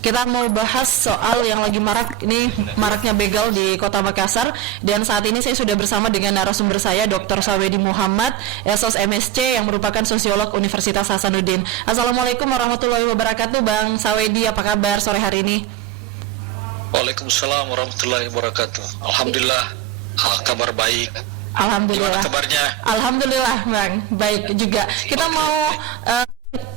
Kita mau bahas soal yang lagi marak, ini maraknya begal di Kota Makassar. Dan saat ini saya sudah bersama dengan narasumber saya, Dr. Sawedi Muhammad, SOS MSc yang merupakan sosiolog Universitas Hasanuddin. Assalamualaikum warahmatullahi wabarakatuh, Bang Sawedi. Apa kabar sore hari ini? Waalaikumsalam warahmatullahi wabarakatuh. Alhamdulillah, kabar baik. Alhamdulillah. Gimana kabarnya? Alhamdulillah, Bang. Baik juga. Kita mau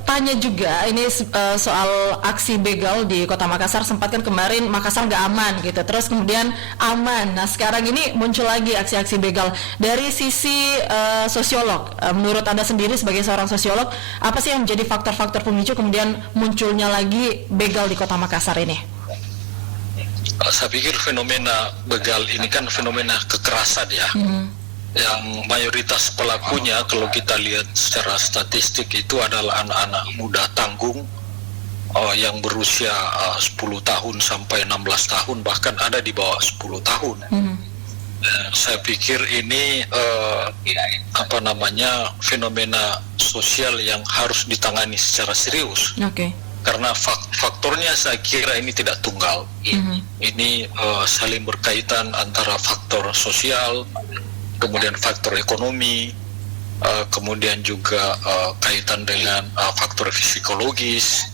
tanya juga ini soal aksi begal di Kota Makassar. Sempat kan kemarin Makassar nggak aman gitu, terus kemudian aman. Nah sekarang ini muncul lagi aksi-aksi begal. Dari sisi sosiolog, menurut Anda sendiri sebagai seorang sosiolog, apa sih yang menjadi faktor-faktor pemicu kemudian munculnya lagi begal di Kota Makassar ini? Saya pikir fenomena begal ini kan fenomena kekerasan ya. Yang mayoritas pelakunya kalau kita lihat secara statistik itu adalah anak-anak muda tanggung yang berusia 10 tahun sampai 16 tahun, bahkan ada di bawah 10 tahun. Saya pikir ini fenomena sosial yang harus ditangani secara serius. Karena faktornya saya kira ini tidak tunggal. Ini saling berkaitan antara faktor sosial, kemudian faktor ekonomi, kemudian juga kaitan dengan faktor psikologis,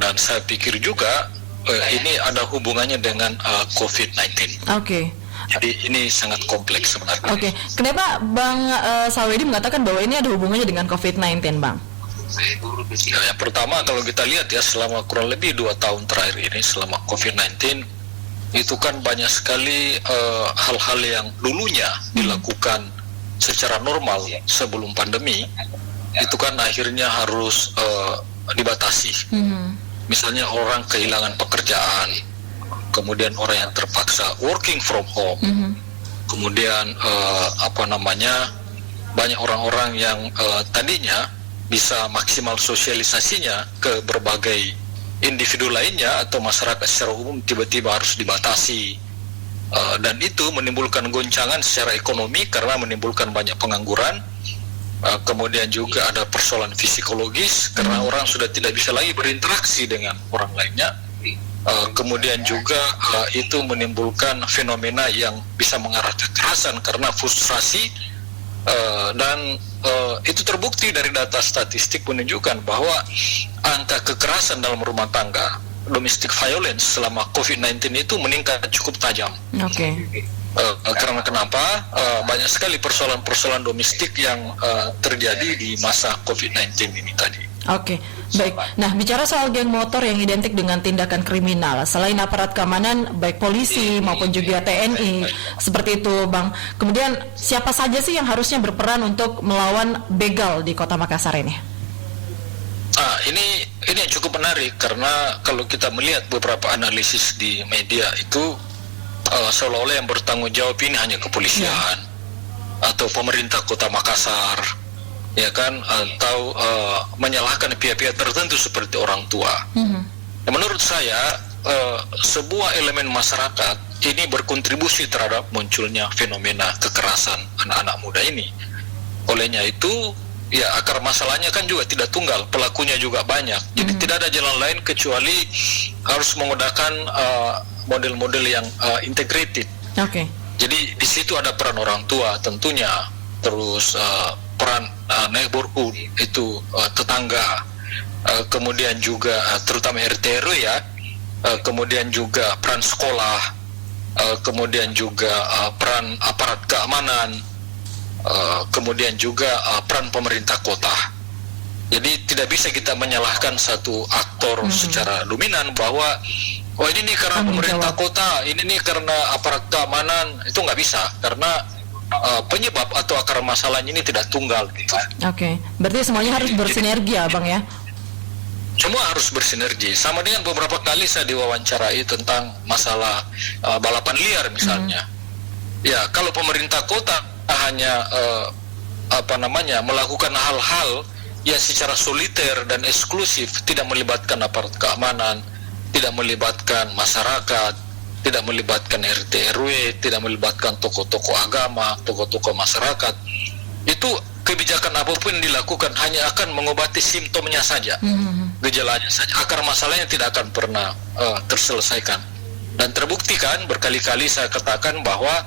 dan saya pikir juga ini ada hubungannya dengan COVID-19. Jadi ini sangat kompleks sebenarnya. Kenapa Bang Sawedi mengatakan bahwa ini ada hubungannya dengan COVID-19, Bang? Ya, yang pertama kalau kita lihat ya, selama kurang lebih 2 tahun terakhir ini, selama COVID-19, itu kan banyak sekali hal-hal yang dulunya dilakukan secara normal sebelum pandemi, itu kan akhirnya harus dibatasi. Misalnya orang kehilangan pekerjaan, kemudian orang yang terpaksa working from home, kemudian banyak orang-orang yang tadinya bisa maksimal sosialisasinya ke berbagai individu lainnya atau masyarakat secara umum tiba-tiba harus dibatasi, dan itu menimbulkan goncangan secara ekonomi karena menimbulkan banyak pengangguran. Kemudian juga ada persoalan psikologis karena orang sudah tidak bisa lagi berinteraksi dengan orang lainnya. Kemudian juga itu menimbulkan fenomena yang bisa mengarah ke kekerasan karena frustrasi, dan itu terbukti dari data statistik menunjukkan bahwa angka kekerasan dalam rumah tangga, domestic violence, selama COVID-19 itu meningkat cukup tajam. Karena kenapa? Banyak sekali persoalan-persoalan domestik yang terjadi di masa COVID-19 ini tadi. Baik. Nah, bicara soal geng motor yang identik dengan tindakan kriminal, selain aparat keamanan, baik polisi maupun juga TNI, seperti itu, Bang. Kemudian siapa saja sih yang harusnya berperan untuk melawan begal di Kota Makassar ini? Ini yang cukup menarik karena kalau kita melihat beberapa analisis di media itu seolah-olah yang bertanggung jawab ini hanya kepolisian atau pemerintah Kota Makassar, ya kan, atau menyalahkan pihak-pihak tertentu seperti orang tua. Menurut saya sebuah elemen masyarakat ini berkontribusi terhadap munculnya fenomena kekerasan anak-anak muda ini. Olehnya itu, ya akar masalahnya kan juga tidak tunggal, pelakunya juga banyak. Jadi tidak ada jalan lain kecuali harus menggunakan model-model yang integrated. Jadi di situ ada peran orang tua tentunya, terus peran neighborhood itu tetangga, kemudian juga terutama RT RW ya, kemudian juga peran sekolah, kemudian juga peran aparat keamanan, kemudian juga peran pemerintah kota. Jadi tidak bisa kita menyalahkan satu aktor secara dominan bahwa ini nih karena pemerintah kota, ini nih karena aparat keamanan, itu nggak bisa, karena penyebab atau akar masalahnya ini tidak tunggal gitu. Berarti semuanya harus bersinergi ya, Bang ya? Semua harus bersinergi. Sama dengan beberapa kali saya diwawancarai tentang masalah balapan liar misalnya. Ya, kalau pemerintah kota hanya melakukan hal-hal yang secara soliter dan eksklusif, tidak melibatkan aparat keamanan, tidak melibatkan masyarakat, tidak melibatkan RT RW, tidak melibatkan tokoh-tokoh agama, tokoh-tokoh masyarakat, itu kebijakan apapun yang dilakukan hanya akan mengobati simptomnya saja, gejalanya saja, akar masalahnya tidak akan pernah terselesaikan. Dan terbuktikan berkali-kali saya katakan bahwa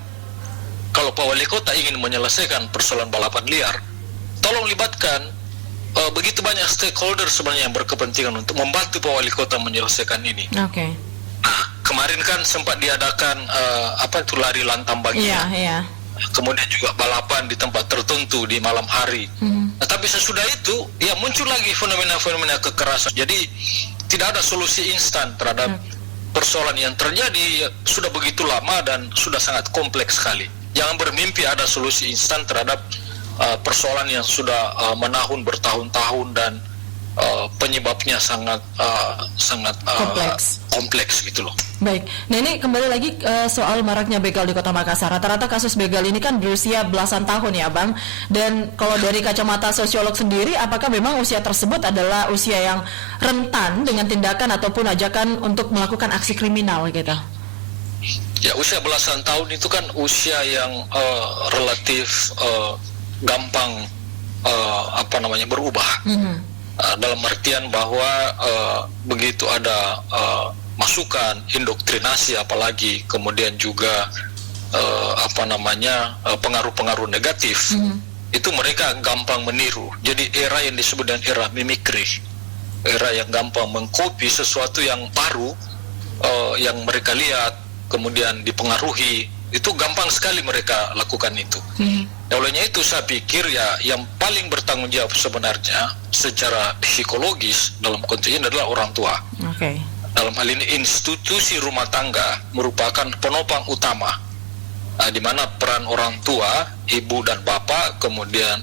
kalau Pak Wali Kota ingin menyelesaikan persoalan balapan liar, tolong libatkan begitu banyak stakeholder sebenarnya yang berkepentingan untuk membantu Pak Wali Kota menyelesaikan ini. Oke. Nah, kemarin kan sempat diadakan lari lantang pagi. Iya. Kemudian juga balapan di tempat tertentu di malam hari. Nah, tapi sesudah itu ya muncul lagi fenomena-fenomena kekerasan. Jadi tidak ada solusi instan terhadap persoalan yang terjadi sudah begitu lama dan sudah sangat kompleks sekali. Jangan bermimpi ada solusi instan terhadap persoalan yang sudah menahun bertahun-tahun dan penyebabnya sangat kompleks gitu loh. Baik, nah ini kembali lagi soal maraknya begal di Kota Makassar. Rata-rata kasus begal ini kan berusia belasan tahun ya Bang. Dan kalau dari kacamata sosiolog sendiri, apakah memang usia tersebut adalah usia yang rentan dengan tindakan ataupun ajakan untuk melakukan aksi kriminal gitu? Ya, usia belasan tahun itu kan usia yang relatif gampang berubah. Dalam artian bahwa begitu ada masukan, indoktrinasi apalagi, kemudian juga pengaruh-pengaruh negatif, itu mereka gampang meniru. Jadi era yang disebut dengan era mimikri, era yang gampang mengkopi sesuatu yang baru yang mereka lihat, kemudian dipengaruhi, itu gampang sekali mereka lakukan itu. Olehnya itu saya pikir ya yang paling bertanggung jawab sebenarnya secara psikologis dalam konteks ini adalah orang tua. Dalam hal ini institusi rumah tangga merupakan penopang utama, di mana peran orang tua, ibu dan bapak, kemudian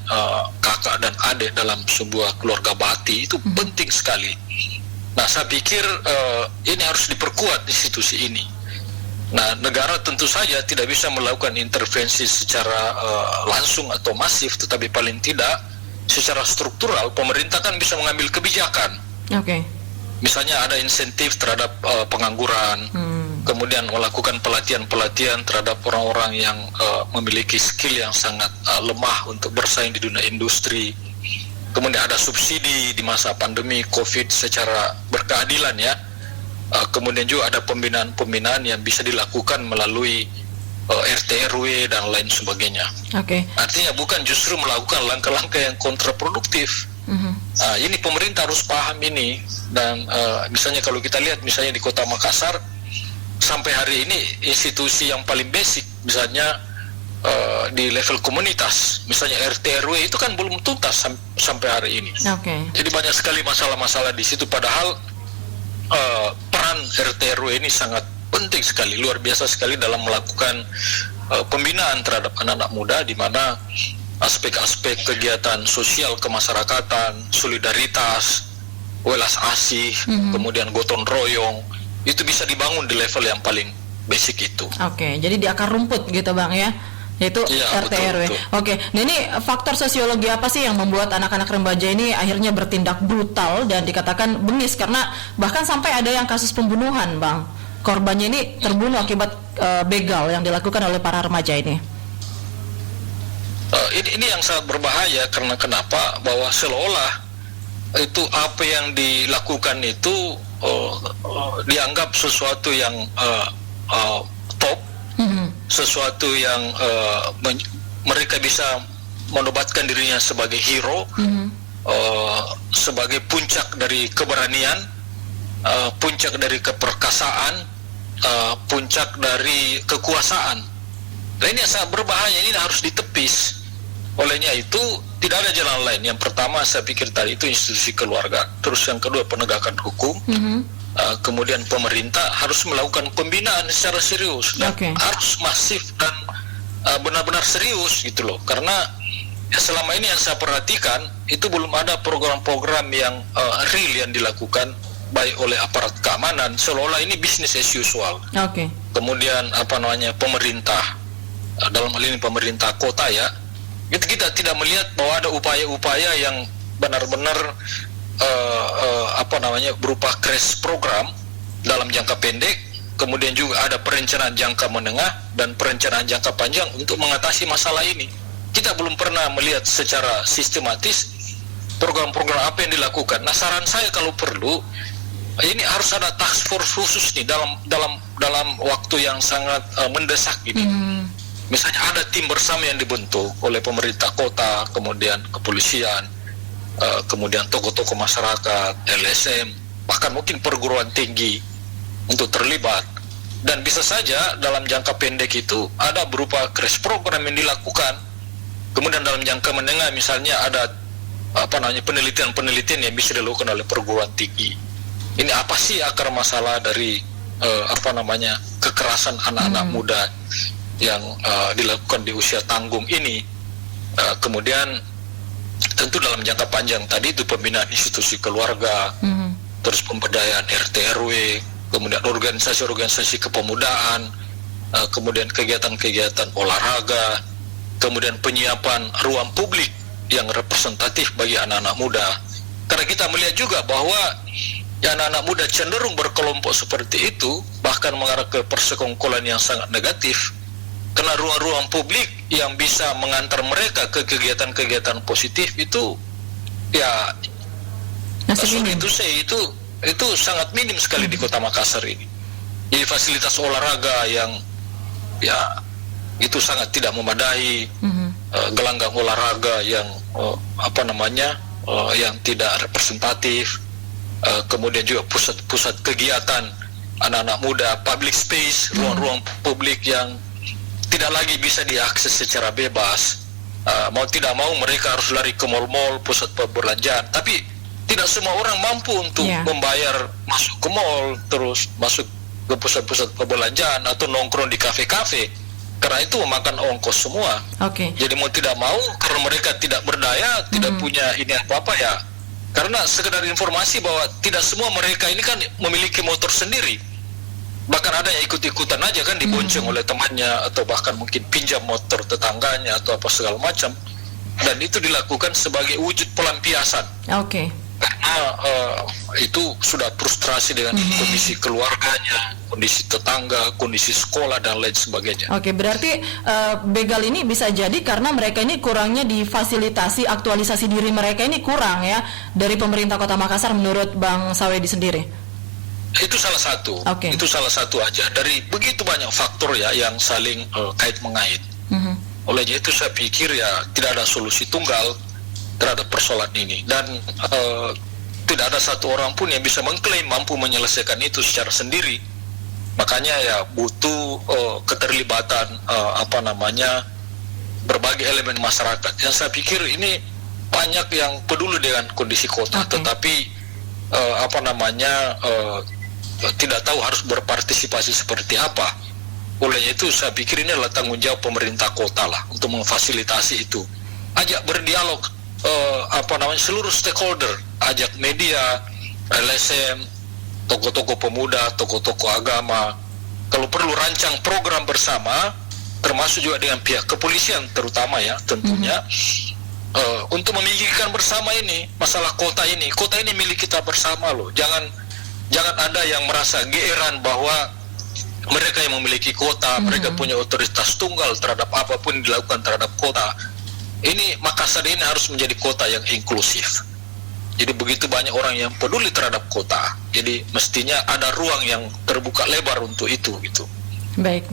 kakak dan adik dalam sebuah keluarga bati itu penting sekali. Nah, saya pikir ini harus diperkuat institusi ini. Nah, negara tentu saja tidak bisa melakukan intervensi secara langsung atau masif, tetapi paling tidak secara struktural pemerintah kan bisa mengambil kebijakan. Misalnya ada insentif terhadap pengangguran, kemudian melakukan pelatihan-pelatihan terhadap orang-orang yang memiliki skill yang sangat lemah untuk bersaing di dunia industri. Kemudian ada subsidi di masa pandemi COVID secara berkeadilan ya. Kemudian juga ada pembinaan-pembinaan yang bisa dilakukan melalui RT RW dan lain sebagainya. Artinya bukan justru melakukan langkah-langkah yang kontraproduktif. Ini pemerintah harus paham ini. Dan misalnya kalau kita lihat misalnya di Kota Makassar sampai hari ini institusi yang paling basic misalnya di level komunitas, misalnya RT RW itu kan belum tuntas sampai hari ini. Jadi banyak sekali masalah-masalah di situ, padahal peran RT RW ini sangat penting sekali, luar biasa sekali dalam melakukan pembinaan terhadap anak-anak muda, di mana aspek-aspek kegiatan sosial kemasyarakatan, solidaritas, welas asih, kemudian gotong royong, itu bisa dibangun di level yang paling basic itu. Jadi di akar rumput gitu Bang ya? Yaitu RT RW. Nah ini faktor sosiologi apa sih yang membuat anak-anak remaja ini akhirnya bertindak brutal dan dikatakan bengis, karena bahkan sampai ada yang kasus pembunuhan Bang, korbannya ini terbunuh akibat begal yang dilakukan oleh para remaja ini. Ini yang sangat berbahaya, karena kenapa? Bahwa seolah itu apa yang dilakukan itu dianggap sesuatu yang top, sesuatu yang mereka bisa menobatkan dirinya sebagai hero, sebagai puncak dari keberanian, puncak dari keperkasaan, puncak dari kekuasaan. Dan ini yang sangat berbahaya, ini harus ditepis. Olehnya itu tidak ada jalan lain. Yang pertama saya pikir tadi itu institusi keluarga, terus yang kedua penegakan hukum, kemudian pemerintah harus melakukan pembinaan secara serius dan harus masif dan benar-benar serius gitu loh. Karena ya selama ini yang saya perhatikan itu belum ada program-program yang real yang dilakukan baik oleh aparat keamanan, seolah-olah ini business as usual. Kemudian pemerintah, dalam hal ini pemerintah kota ya, kita tidak melihat bahwa ada upaya-upaya yang benar-benar berupa crash program dalam jangka pendek, kemudian juga ada perencanaan jangka menengah dan perencanaan jangka panjang untuk mengatasi masalah ini. Kita belum pernah melihat secara sistematis program-program apa yang dilakukan. Nah, saran saya kalau perlu ini harus ada task force khusus nih dalam waktu yang sangat mendesak ini. Misalnya ada tim bersama yang dibentuk oleh pemerintah kota, kemudian kepolisian, kemudian tokoh-tokoh masyarakat, LSM, bahkan mungkin perguruan tinggi untuk terlibat. Dan bisa saja dalam jangka pendek itu ada berupa crash program yang dilakukan. Kemudian dalam jangka menengah misalnya ada penelitian-penelitian yang bisa dilakukan oleh perguruan tinggi. Ini apa sih akar masalah dari kekerasan anak-anak muda yang dilakukan di usia tanggung ini. Kemudian tentu dalam jangka panjang tadi itu pembinaan institusi keluarga, terus pemberdayaan RT RW, kemudian organisasi-organisasi kepemudaan, kemudian kegiatan-kegiatan olahraga, kemudian penyiapan ruang publik yang representatif bagi anak-anak muda. Karena kita melihat juga bahwa anak-anak muda cenderung berkelompok seperti itu, bahkan mengarah ke persekongkolan yang sangat negatif, karena ruang-ruang publik yang bisa mengantar mereka ke kegiatan-kegiatan positif itu ya itu sangat minim sekali di Kota Makassar ini. Jadi fasilitas olahraga yang ya itu sangat tidak memadai, gelanggang olahraga yang yang tidak representatif, kemudian juga pusat-pusat kegiatan anak-anak muda, public space, ruang-ruang publik yang tidak lagi bisa diakses secara bebas. Mau tidak mau mereka harus lari ke mal-mal, pusat perbelanjaan, tapi tidak semua orang mampu untuk membayar masuk ke mall, terus masuk ke pusat-pusat perbelanjaan atau nongkrong di kafe-kafe, karena itu memakan ongkos semua. Jadi mau tidak mau, karena mereka tidak berdaya, tidak punya ini apa-apa ya, karena sekedar informasi bahwa tidak semua mereka ini kan memiliki motor sendiri, bahkan ada yang ikut-ikutan aja kan, dibonceng oleh temannya, atau bahkan mungkin pinjam motor tetangganya atau apa segala macam, dan itu dilakukan sebagai wujud pelampiasan. Karena itu sudah frustrasi dengan kondisi keluarganya, kondisi tetangga, kondisi sekolah dan lain sebagainya. Berarti begal ini bisa jadi karena mereka ini kurangnya difasilitasi, aktualisasi diri mereka ini kurang ya dari pemerintah Kota Makassar menurut Bang Sawedi sendiri. Itu salah satu. Itu salah satu aja dari begitu banyak faktor ya yang saling kait mengait. Olehnya itu saya pikir ya tidak ada solusi tunggal terhadap persoalan ini, dan tidak ada satu orang pun yang bisa mengklaim mampu menyelesaikan itu secara sendiri. Makanya ya butuh keterlibatan berbagai elemen masyarakat. Yang saya pikir ini banyak yang peduli dengan kondisi kota, tetapi tidak tahu harus berpartisipasi seperti apa. Olehnya itu saya pikir ini adalah tanggung jawab pemerintah kota lah untuk memfasilitasi itu. Ajak berdialog seluruh stakeholder, ajak media, LSM, tokoh-tokoh pemuda, tokoh-tokoh agama. Kalau perlu rancang program bersama, termasuk juga dengan pihak kepolisian terutama ya tentunya, untuk memikirkan bersama ini masalah kota ini. Kota ini milik kita bersama loh. Jangan ada yang merasa geeran bahwa mereka yang memiliki kota, mereka punya otoritas tunggal terhadap apapun yang dilakukan terhadap kota. Ini Makassar ini harus menjadi kota yang inklusif. Jadi begitu banyak orang yang peduli terhadap kota. Jadi mestinya ada ruang yang terbuka lebar untuk itu gitu. Baik.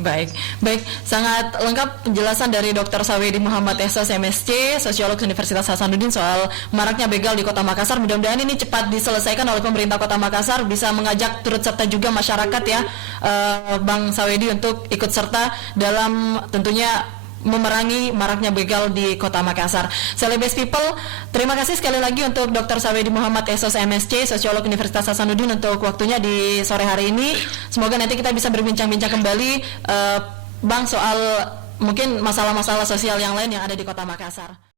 Sangat lengkap penjelasan dari Dr. Sawedi Muhammad SOS MSc, sosiolog Universitas Hasanuddin soal maraknya begal di Kota Makassar. Mudah-mudahan ini cepat diselesaikan oleh pemerintah Kota Makassar, bisa mengajak turut serta juga masyarakat ya, Bang Sawedi, untuk ikut serta dalam tentunya memerangi maraknya begal di Kota Makassar. Celebes People, terima kasih sekali lagi untuk Dr. Sawedi Muhammad SOS MSc, sosiolog Universitas Hasanuddin, untuk waktunya di sore hari ini. Semoga nanti kita bisa berbincang-bincang kembali, Bang, soal mungkin masalah-masalah sosial yang lain yang ada di Kota Makassar.